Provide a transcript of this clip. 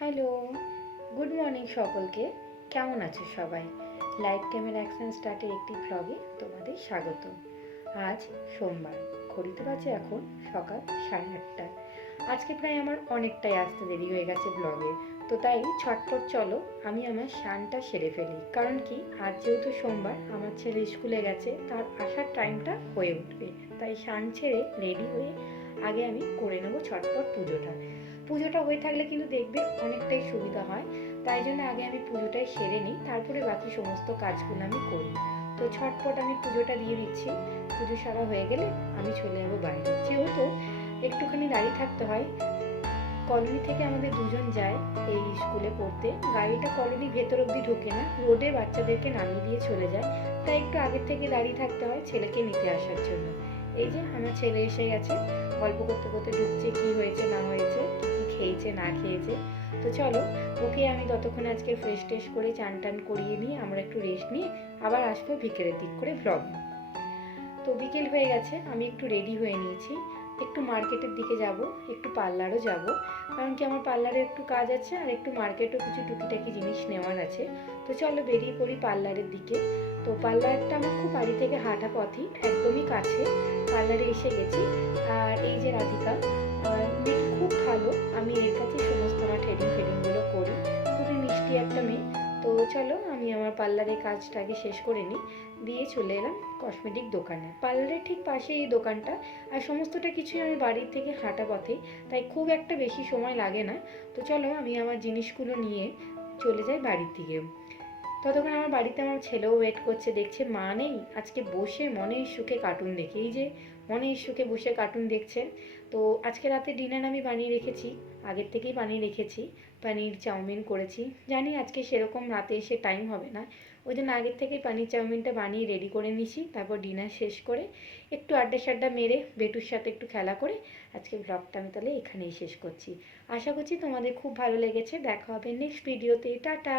Hello, good morning সকলকে। কেমন আছো সবাই? লাইভ ক্যামেরা অ্যাকশন স্টার্টের একটি ভ্লগে তোমাদের স্বাগত। আজ সোমবার, ঘড়িতে বাজে এখন সকাল 8:30। আজকে প্রায় আমার অনেকটাই আসতে দেরি হয়ে গেছে ব্লগে, তো তাই ছটপট চলো আমি আমার স্নানটা সেরে ফেলি। কারণ কি, আজ যেহেতু সোমবার, আমার ছেলে স্কুলে গেছে, তার আসার টাইমটা হয়ে উঠবে, তাই স্নান ছেড়ে রেডি হয়ে আগে আমি করে নেবো ছটপট পুজোটা হয়ে থাকলে কিন্তু দেখবে অনেকটাই সুবিধা হয়। তাই জন্য আগে আমি পুজোটাই সেরে নিই, তারপরে বাকি সমস্ত কাজগুলো আমি করি। তো ছটপট আমি পুজোটা দিয়ে দিচ্ছি। পুজো সারা হয়ে গেলে আমি চলে যাবো বাইরে, যেহেতু একটুখানি দাঁড়িয়ে থাকতে হয়। কলোনি থেকে আমাদের দুজন যায় এই স্কুলে পড়তে। গাড়িটা কলোনি ভেতর অবধি ঢোকে না, রোডে বাচ্চাদেরকে নামিয়ে দিয়ে চলে যায়। তাই একটু আগের থেকে দাঁড়িয়ে থাকতে হয় ছেলেকে নিতে আসার জন্য। এই যে আমার ছেলে এসে গেছে, গল্প করতে করতে ঢুকছে, কি হয়েছে না হয়েছে, কি খেয়েছে না খেয়েছে। তো চলো, ওকে আমি ততক্ষণে আজকে ফ্রেশ ট্রেশ করে চান টান করিয়ে নিয়ে আমরা একটু রেস্ট নিয়ে আবার আসবো বিকেলের দিক করে ব্লগে। তো বিকেল হয়ে গেছে, আমি একটু রেডি হয়ে নিয়েছি। একটু মার্কেটের দিকে যাব, একটু পার্লারও যাব। কারণ কি, আমার পার্লারে একটু কাজ আছে আর একটু মার্কেটও কিছু টুকিটাকি জিনিস নেওয়ার আছে। তো চলো বেরিয়ে পড়ি পার্লারের দিকে। তো পার্লারটা আমার খুব বাড়ি থেকে হাঁটা পথই, একদমই কাছে। পার্লারে এসে গেছি। আর এই যে রাধিকা, মেয়েটি খুব ভালো। আমি এর কাছে সমস্ত আমার ফেডিংগুলো করি। খুবই মিষ্টি একটা মেয়ে। তো চলো আমি আমার পার্লারের কাজটাকে শেষ করে নিই, দিয়ে চলে এলাম কসমেটিক দোকানে। পার্লারের ঠিক পাশে এই দোকানটা। আর সমস্তটা কিছুই আমি বাড়ির থেকে হাঁটা পথেই, তাই খুব একটা বেশি সময় লাগে না। তো চলো আমি আমার জিনিসগুলো নিয়ে চলে যাই বাড়ির দিকে। ততক্ষণ আমার বাড়িতে আমার ছেলেও ওয়েট করছে, দেখছে মা নেই, আজকে বসে মনের সুখে কার্টুন দেখে। এই যে মনের সুখে বসে কার্টুন দেখছে। তো আজকে রাতে ডিনার আমি বানিয়ে রেখেছি, আগের থেকেই বানিয়ে রেখেছি। পনির চাউমিন করেছি। জানি আজকে সেরকম রাতে এসে টাইম হবে না, ওই জন্য আগের থেকেই পনির চাউমিনটা বানিয়ে রেডি করে নিছি। তারপর ডিনার শেষ করে একটু আড্ডা সাড্ডা মেরে বেটুর সাথে একটু খেলা করে আজকে ব্লগটা আমি তাহলে এখানেই শেষ করছি। আশা করছি তোমাদের খুব ভালো লেগেছে। দেখা হবে নেক্সট ভিডিওতে। টাটা।